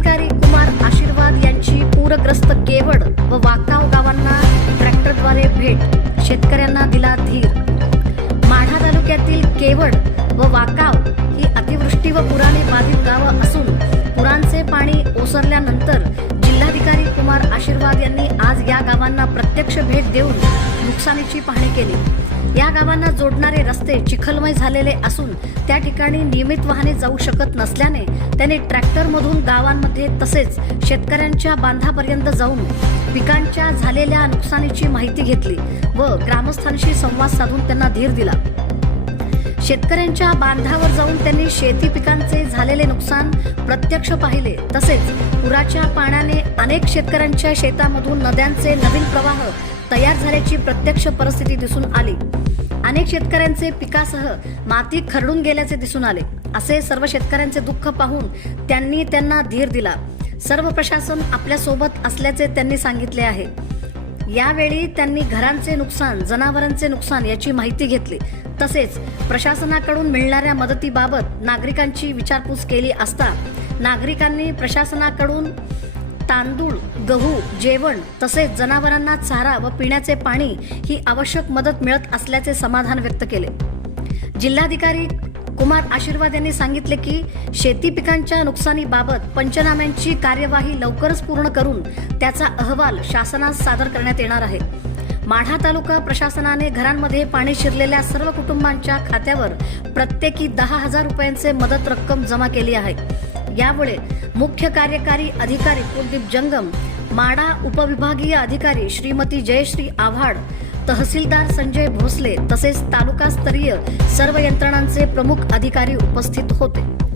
जिल्हाधिकारी कुमार आशीर्वाद यांची पूरग्रस्त केवड व वाकाव गावांना ट्रॅक्टरद्वारे भेट शेतकऱ्यांना दिला धीर. माढा तालुक्यातील केवड व वाकाव ही अतिवृष्टी व पुराने बाधित गावं असून पुरांचे पाणी ओसरल्यानंतर जिल्हाधिकारी कुमार आशीर्वाद यांनी आज या गावांना प्रत्यक्ष भेट देऊन नुकसानीची पाहणी केली. या गावांना जोडणारे रस्ते चिखलमय झालेले असून त्या ठिकाणी नियमित वाहने जाऊ शकत नसल्याने त्यांनी ट्रॅक्टरमधून गावांमध्ये तसेच शेतकऱ्यांच्या बांधापर्यंत जाऊन पिकांच्या झालेल्या नुकसानीची माहिती घेतली व ग्रामस्थांशी संवाद साधून त्यांना धीर दिला. शेतकऱ्यांच्या बांधावर जाऊन त्यांनी शेती पिकांचे झालेले नुकसान प्रत्यक्ष पाहिले तसेच पुराच्या पाण्याने अनेक शेतकऱ्यांच्या शेतामधून नद्यांचे नवीन प्रवाह तयार झाल्याची प्रत्यक्ष परिस्थिती दिसून आली. अनेक शेतकऱ्यांचे पिकासह माती खरडून गेल्याचे दिसून आले. असे सर्व शेतकऱ्यांचे दुःख पाहून त्यांनी त्यांना धीर दिला. सर्व प्रशासन आपल्यासोबत असल्याचे त्यांनी सांगितले आहे. यावेळी त्यांनी घरांचे नुकसान जनावरांचे नुकसान याची माहिती घेतली. तसेच प्रशासनाकडून मिळणाऱ्या मदतीबाबत नागरिकांची विचारपूस केली असता नागरिकांनी प्रशासनाकडून तांदूळ गहू जेवण तसेच जनावरांना चारा व पिण्याचे पाणी ही आवश्यक मदत मिळत असल्याचे समाधान व्यक्त केले. जिल्हाधिकारी कुमार आशीर्वाद यांनी सांगितले की शेती पिकांच्या नुकसानीबाबत पंचनाम्यांची कार्यवाही लवकरच पूर्ण करून त्याचा अहवाल शासनास सादर करण्यात येणार आहे. माढा तालुका प्रशासनाने घरांमध्ये पाणी शिरलेल्या सर्व कुटुंबांच्या खात्यावर प्रत्येकी दहा हजार रुपयांचे मदत रक्कम जमा केली आहे. यामुळे मुख्य कार्यकारी अधिकारी कुलदीप जंगम माडा उपविभागीय अधिकारी श्रीमती जयश्री आव्हाड तहसीलदार संजय भोसले तसेच तालुकास्तरीय सर्व यंत्रणांचे प्रमुख अधिकारी उपस्थित होते.